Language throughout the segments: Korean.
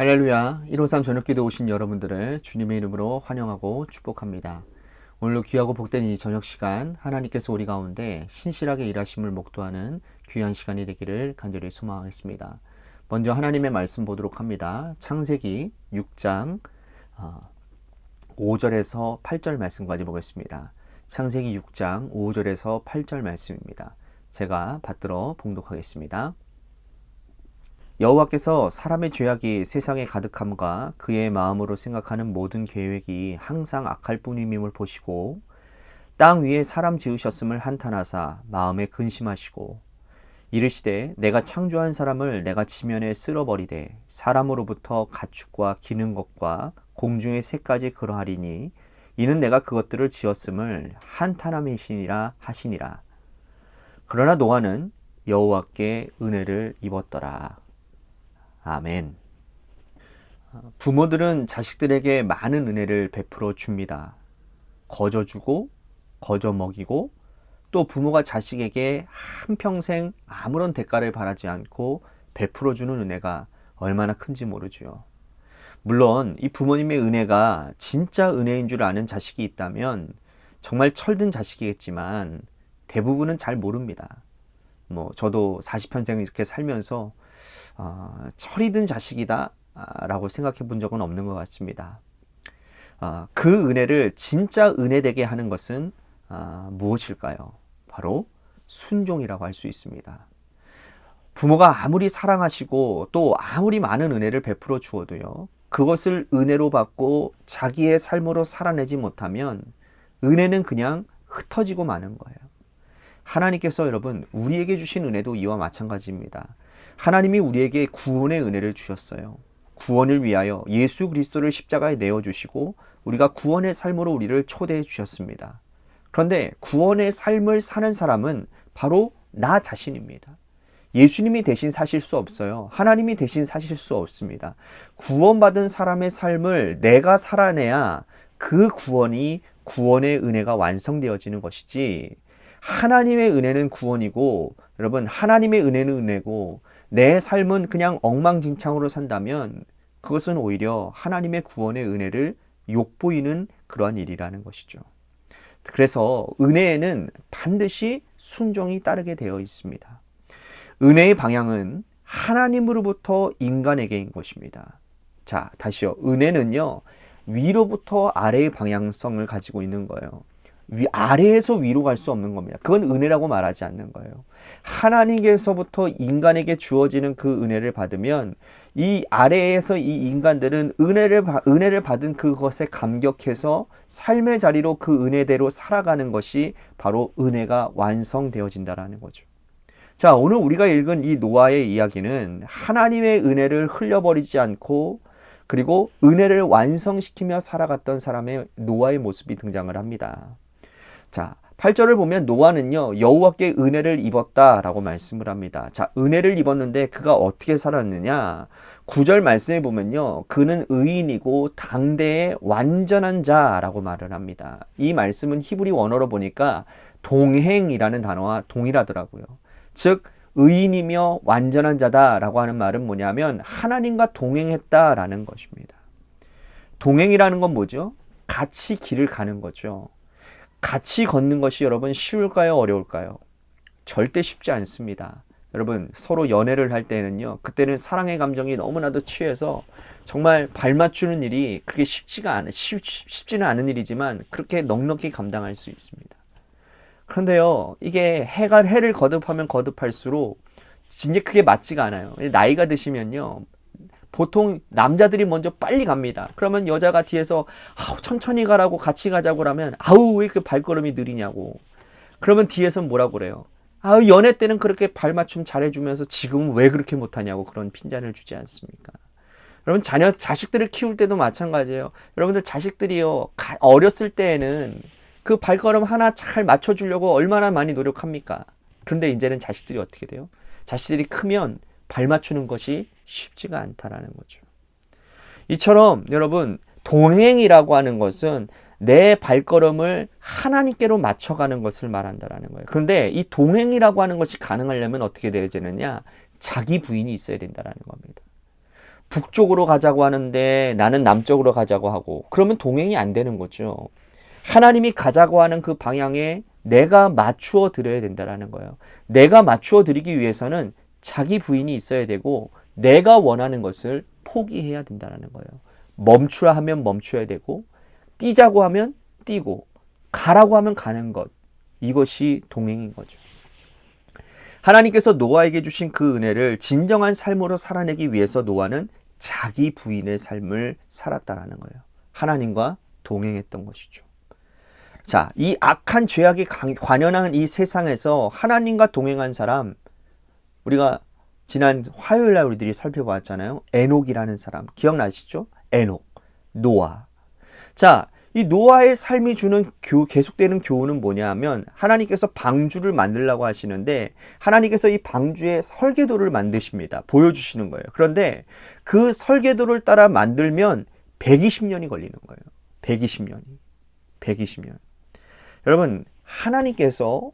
할렐루야. 153 저녁기도 오신 여러분들을 주님의 이름으로 환영하고 축복합니다. 오늘도 귀하고 복된 이 저녁 시간 하나님께서 우리 가운데 신실하게 일하심을 목도하는 귀한 시간이 되기를 간절히 소망하겠습니다. 먼저 하나님의 말씀 보도록 합니다. 창세기 6장 5절에서 8절 말씀까지 보겠습니다. 창세기 6장 5절에서 8절 말씀입니다. 제가 받들어 봉독하겠습니다. 여호와께서 사람의 죄악이 세상에 가득함과 그의 마음으로 생각하는 모든 계획이 항상 악할 뿐임을 보시고 땅 위에 사람 지으셨음을 한탄하사 마음에 근심하시고 이르시되 내가 창조한 사람을 내가 지면에 쓸어버리되 사람으로부터 가축과 기는 것과 공중의 새까지 그러하리니 이는 내가 그것들을 지었음을 한탄함이시니라 하시니라. 그러나 노아는 여호와께 은혜를 입었더라. 아멘. 부모들은 자식들에게 많은 은혜를 베풀어 줍니다. 거저 주고, 거저 먹이고, 또 부모가 자식에게 한평생 아무런 대가를 바라지 않고 베풀어 주는 은혜가 얼마나 큰지 모르죠. 물론 이 부모님의 은혜가 진짜 은혜인 줄 아는 자식이 있다면 정말 철든 자식이겠지만 대부분은 잘 모릅니다. 저도 40평생 이렇게 살면서 철이 든 자식이다 라고 생각해 본 적은 없는 것 같습니다. 그 은혜를 진짜 은혜되게 하는 것은 무엇일까요? 바로 순종이라고 할 수 있습니다. 부모가 아무리 사랑하시고 또 아무리 많은 은혜를 베풀어 주어도요, 그것을 은혜로 받고 자기의 삶으로 살아내지 못하면 은혜는 그냥 흩어지고 마는 거예요. 하나님께서 여러분 우리에게 주신 은혜도 이와 마찬가지입니다. 하나님이 우리에게 구원의 은혜를 주셨어요. 구원을 위하여 예수 그리스도를 십자가에 내어주시고 우리가 구원의 삶으로 우리를 초대해 주셨습니다. 그런데 구원의 삶을 사는 사람은 바로 나 자신입니다. 예수님이 대신 사실 수 없어요. 하나님이 대신 사실 수 없습니다. 구원받은 사람의 삶을 내가 살아내야 그 구원의 은혜가 완성되어지는 것이지, 하나님의 은혜는 구원이고 여러분 하나님의 은혜는 은혜고 내 삶은 그냥 엉망진창으로 산다면 그것은 오히려 하나님의 구원의 은혜를 욕보이는 그러한 일이라는 것이죠. 그래서 은혜에는 반드시 순종이 따르게 되어 있습니다. 은혜의 방향은 하나님으로부터 인간에게인 것입니다. 자, 다시요. 은혜는요, 위로부터 아래의 방향성을 가지고 있는 거예요. 아래에서 위로 갈 수 없는 겁니다. 그건 은혜라고 말하지 않는 거예요. 하나님께서부터 인간에게 주어지는 그 은혜를 받으면 이 아래에서 이 인간들은 은혜를 받은 그것에 감격해서 삶의 자리로 그 은혜대로 살아가는 것이 바로 은혜가 완성되어진다라는 거죠. 자, 오늘 우리가 읽은 이 노아의 이야기는 하나님의 은혜를 흘려버리지 않고 그리고 은혜를 완성시키며 살아갔던 사람의 노아의 모습이 등장을 합니다. 자, 8절을 보면 노아는요, 여호와께 은혜를 입었다라고 말씀을 합니다. 자, 은혜를 입었는데 그가 어떻게 살았느냐? 9절 말씀에 보면요, 그는 의인이고 당대의 완전한 자라고 말을 합니다. 이 말씀은 히브리 원어로 보니까 동행이라는 단어와 동일하더라고요. 즉 의인이며 완전한 자다라고 하는 말은 뭐냐면 하나님과 동행했다라는 것입니다. 동행이라는 건 뭐죠? 같이 길을 가는 거죠. 같이 걷는 것이 여러분 쉬울까요? 어려울까요? 절대 쉽지 않습니다. 여러분 서로 연애를 할 때는요, 그때는 사랑의 감정이 너무나도 취해서 정말 발 맞추는 일이 그렇게 쉽지는 않은 일이지만 그렇게 넉넉히 감당할 수 있습니다. 그런데요, 이게 해를 거듭하면 거듭할수록 진짜 그게 맞지가 않아요. 나이가 드시면요, 보통 남자들이 먼저 빨리 갑니다. 그러면 여자가 뒤에서 천천히 가라고 같이 가자고 하면 왜 그 발걸음이 느리냐고. 그러면 뒤에서 뭐라고 그래요? 연애 때는 그렇게 발맞춤 잘해주면서 지금은 왜 그렇게 못하냐고 그런 핀잔을 주지 않습니까? 여러분 자식들을 키울 때도 마찬가지예요. 여러분들 자식들이요, 어렸을 때에는 그 발걸음 하나 잘 맞춰주려고 얼마나 많이 노력합니까? 그런데 이제는 자식들이 어떻게 돼요? 자식들이 크면 발 맞추는 것이 쉽지가 않다라는 거죠. 이처럼 여러분 동행이라고 하는 것은 내 발걸음을 하나님께로 맞춰가는 것을 말한다라는 거예요. 그런데 이 동행이라고 하는 것이 가능하려면 어떻게 되어지느냐? 자기 부인이 있어야 된다라는 겁니다. 북쪽으로 가자고 하는데 나는 남쪽으로 가자고 하고, 그러면 동행이 안 되는 거죠. 하나님이 가자고 하는 그 방향에 내가 맞추어 드려야 된다는 거예요. 내가 맞추어 드리기 위해서는 자기 부인이 있어야 되고 내가 원하는 것을 포기해야 된다는 거예요. 멈추라 하면 멈춰야 되고, 뛰자고 하면 뛰고, 가라고 하면 가는 것. 이것이 동행인 거죠. 하나님께서 노아에게 주신 그 은혜를 진정한 삶으로 살아내기 위해서 노아는 자기 부인의 삶을 살았다라는 거예요. 하나님과 동행했던 것이죠. 자, 이 악한 죄악이 관연한 이 세상에서 하나님과 동행한 사람, 우리가 지난 화요일 날 우리들이 살펴봤잖아요. 에녹이라는 사람 기억나시죠? 에녹, 노아. 자, 이 노아의 삶이 주는 계속되는 교훈은 뭐냐면, 하나님께서 방주를 만들라고 하시는데 하나님께서 이 방주의 설계도를 만드십니다. 보여주시는 거예요. 그런데 그 설계도를 따라 만들면 120년이 걸리는 거예요. 120년. 여러분, 하나님께서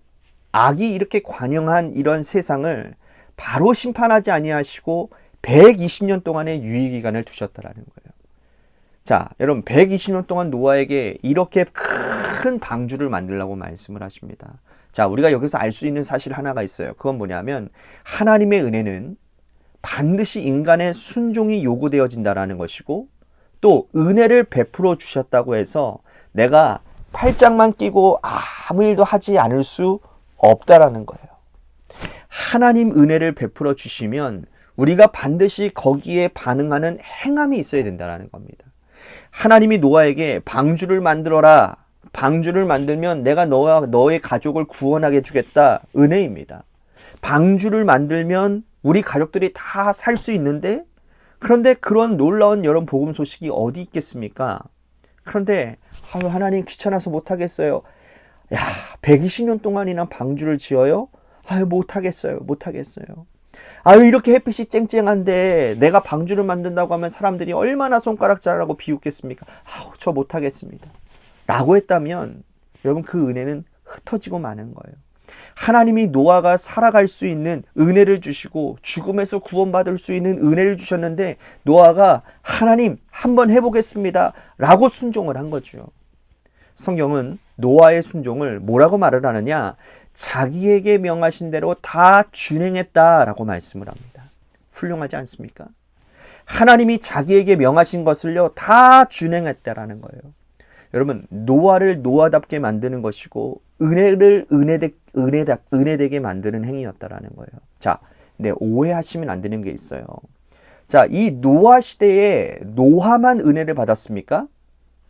악이 이렇게 관영한 이런 세상을 바로 심판하지 아니하시고 120년 동안의 유예기간을 두셨다라는 거예요. 자, 여러분, 120년 동안 노아에게 이렇게 큰 방주를 만들라고 말씀을 하십니다. 자, 우리가 여기서 알 수 있는 사실 하나가 있어요. 그건 뭐냐면, 하나님의 은혜는 반드시 인간의 순종이 요구되어진다라는 것이고, 또 은혜를 베풀어 주셨다고 해서 내가 팔짱만 끼고 아무 일도 하지 않을 수 없다라는 거예요. 하나님 은혜를 베풀어 주시면 우리가 반드시 거기에 반응하는 행함이 있어야 된다는 겁니다. 하나님이 노아에게 방주를 만들어라. 방주를 만들면 내가 너의 가족을 구원하게 주겠다. 은혜입니다. 방주를 만들면 우리 가족들이 다 살 수 있는데, 그런데 그런 놀라운 여러분 복음 소식이 어디 있겠습니까? 그런데 하나님 귀찮아서 못하겠어요. 야, 120년 동안이나 방주를 지어요? 못하겠어요. 이렇게 햇빛이 쨍쨍한데 내가 방주를 만든다고 하면 사람들이 얼마나 손가락질하고 비웃겠습니까? 저 못하겠습니다. 라고 했다면 여러분, 그 은혜는 흩어지고 마는 거예요. 하나님이 노아가 살아갈 수 있는 은혜를 주시고 죽음에서 구원받을 수 있는 은혜를 주셨는데, 노아가 하나님 한번 해보겠습니다 라고 순종을 한 거죠. 성경은 노아의 순종을 뭐라고 말을 하느냐? 자기에게 명하신 대로 다 준행했다라고 말씀을 합니다. 훌륭하지 않습니까? 하나님이 자기에게 명하신 것을요 다 준행했다라는 거예요. 여러분, 노아를 노아답게 만드는 것이고 은혜를 은혜되게 만드는 행위였다라는 거예요. 자, 오해하시면 안 되는 게 있어요. 자, 이 노아 시대에 노아만 은혜를 받았습니까?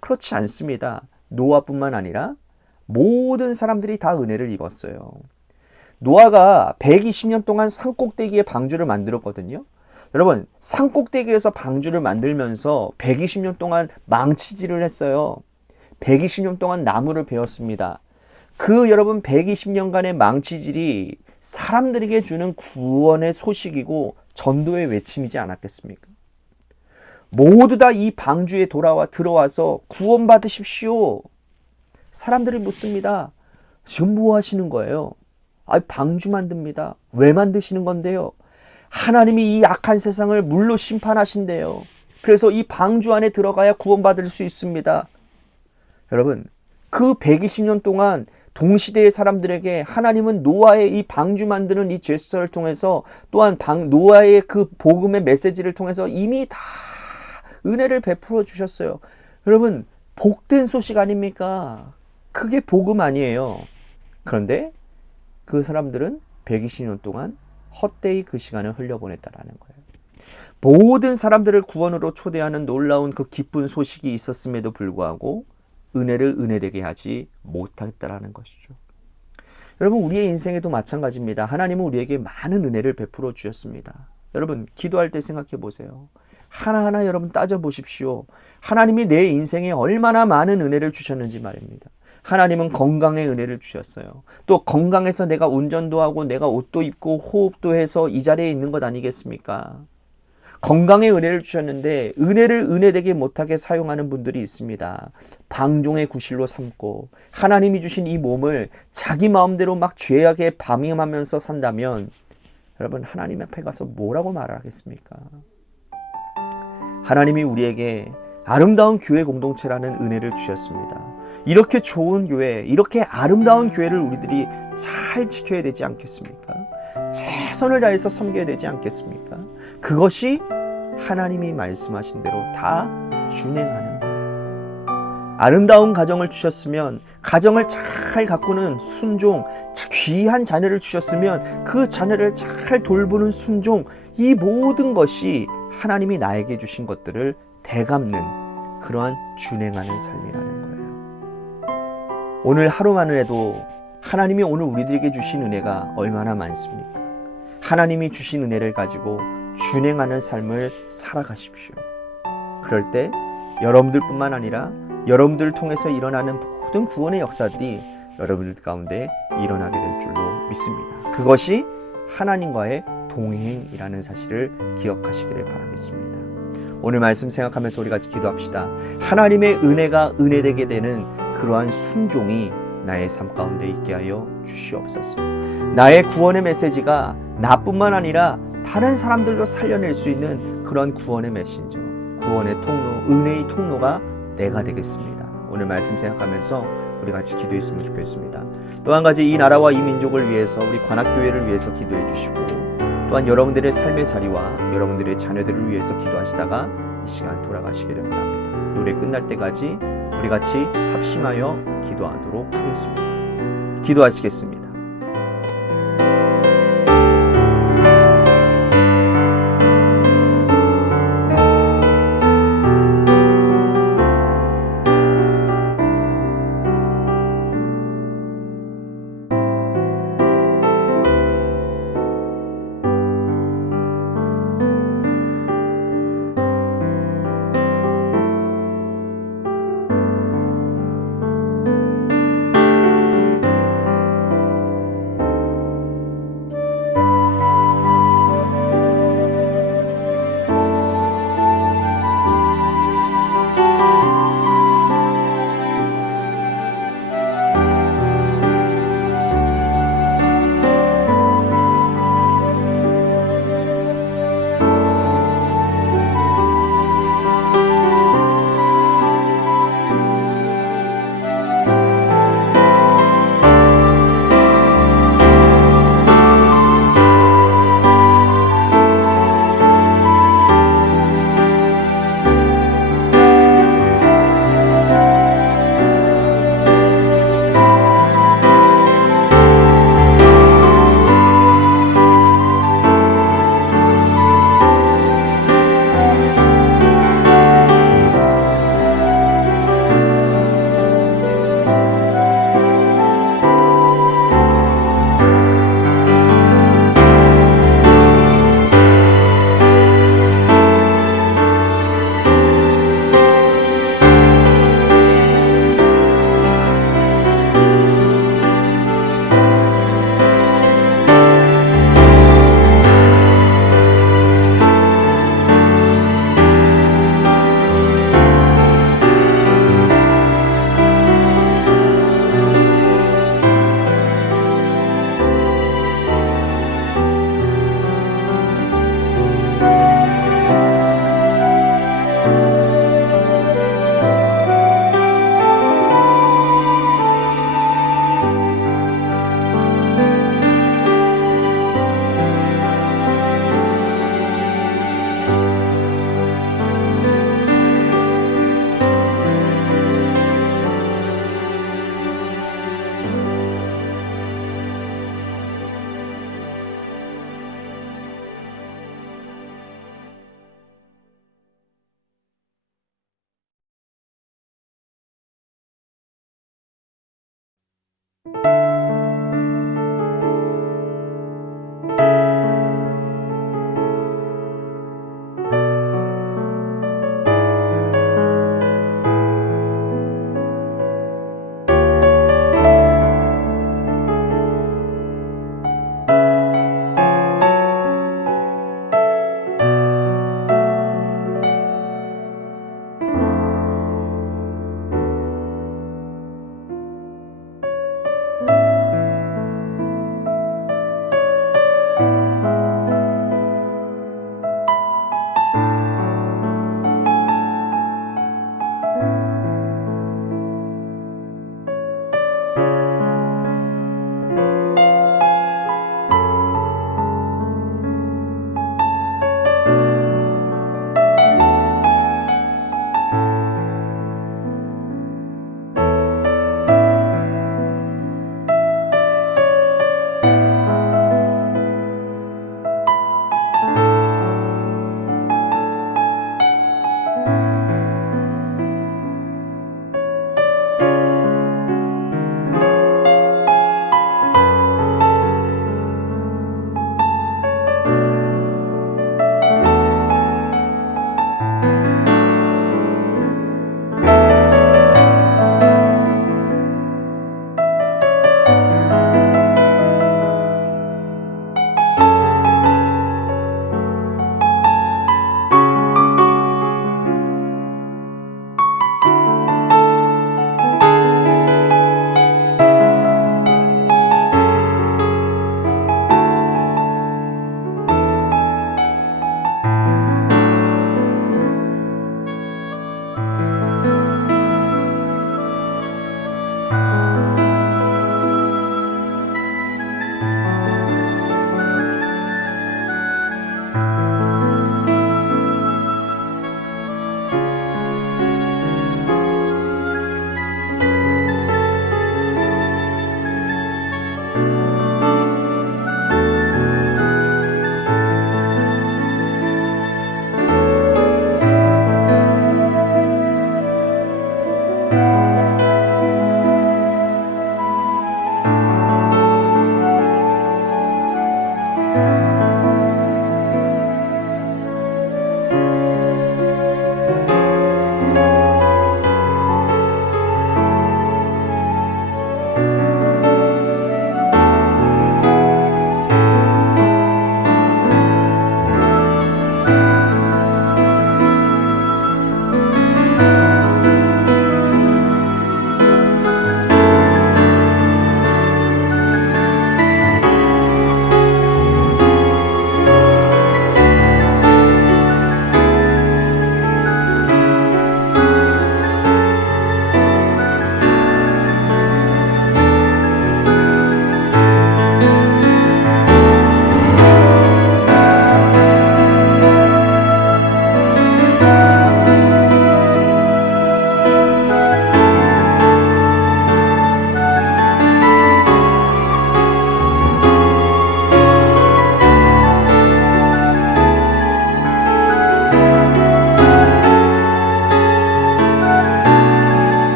그렇지 않습니다. 노아뿐만 아니라 모든 사람들이 다 은혜를 입었어요. 노아가 120년 동안 산꼭대기에 방주를 만들었거든요. 여러분, 산꼭대기에서 방주를 만들면서 120년 동안 망치질을 했어요. 120년 동안 나무를 베었습니다. 여러분 120년간의 망치질이 사람들에게 주는 구원의 소식이고 전도의 외침이지 않았겠습니까? 모두 다 이 방주에 들어와서 구원받으십시오. 사람들이 묻습니다. 지금 뭐 하시는 거예요? 방주 만듭니다. 왜 만드시는 건데요? 하나님이 이 악한 세상을 물로 심판하신대요. 그래서 이 방주 안에 들어가야 구원받을 수 있습니다. 여러분, 그 120년 동안 동시대의 사람들에게 하나님은 노아의 이 방주 만드는 이 제스처를 통해서, 또한 노아의 그 복음의 메시지를 통해서 이미 다 은혜를 베풀어 주셨어요. 여러분, 복된 소식 아닙니까? 그게 복음 아니에요. 그런데 그 사람들은 120년 동안 헛되이 그 시간을 흘려보냈다라는 거예요. 모든 사람들을 구원으로 초대하는 놀라운 그 기쁜 소식이 있었음에도 불구하고 은혜를 은혜되게 하지 못했다라는 것이죠. 여러분, 우리의 인생에도 마찬가지입니다. 하나님은 우리에게 많은 은혜를 베풀어 주셨습니다. 여러분, 기도할 때 생각해 보세요. 하나하나 여러분 따져보십시오. 하나님이 내 인생에 얼마나 많은 은혜를 주셨는지 말입니다. 하나님은 건강의 은혜를 주셨어요. 또 건강해서 내가 운전도 하고 내가 옷도 입고 호흡도 해서 이 자리에 있는 것 아니겠습니까? 건강의 은혜를 주셨는데 은혜를 은혜되게 못하게 사용하는 분들이 있습니다. 방종의 구실로 삼고 하나님이 주신 이 몸을 자기 마음대로 막 죄악에 방임하면서 산다면 여러분, 하나님 앞에 가서 뭐라고 말하겠습니까? 하나님이 우리에게 아름다운 교회 공동체라는 은혜를 주셨습니다. 이렇게 좋은 교회, 이렇게 아름다운 교회를 우리들이 잘 지켜야 되지 않겠습니까? 최선을 다해서 섬겨야 되지 않겠습니까? 그것이 하나님이 말씀하신 대로 다 준행하는 거예요. 아름다운 가정을 주셨으면 가정을 잘 가꾸는 순종, 귀한 자녀를 주셨으면 그 자녀를 잘 돌보는 순종, 이 모든 것이 하나님이 나에게 주신 것들을 되갚는 그러한 준행하는 삶이라는 거예요. 오늘 하루만을 해도 하나님이 오늘 우리들에게 주신 은혜가 얼마나 많습니까? 하나님이 주신 은혜를 가지고 준행하는 삶을 살아가십시오. 그럴 때 여러분들뿐만 아니라 여러분들을 통해서 일어나는 모든 구원의 역사들이 여러분들 가운데 일어나게 될 줄로 믿습니다. 그것이 하나님과의 동행이라는 사실을 기억하시기를 바라겠습니다. 오늘 말씀 생각하면서 우리 같이 기도합시다. 하나님의 은혜가 은혜되게 되는 그러한 순종이 나의 삶 가운데 있게 하여 주시옵소서. 나의 구원의 메시지가 나뿐만 아니라 다른 사람들도 살려낼 수 있는 그런 구원의 메신저, 구원의 통로, 은혜의 통로가 내가 되겠습니다. 오늘 말씀 생각하면서 우리 같이 기도했으면 좋겠습니다. 또 한 가지 이 나라와 이 민족을 위해서 우리 관악교회를 위해서 기도해 주시고 또한 여러분들의 삶의 자리와 여러분들의 자녀들을 위해서 기도하시다가 이 시간 돌아가시기를 바랍니다. 노래 끝날 때까지 우리 같이 합심하여 기도하도록 하겠습니다. 기도하시겠습니다.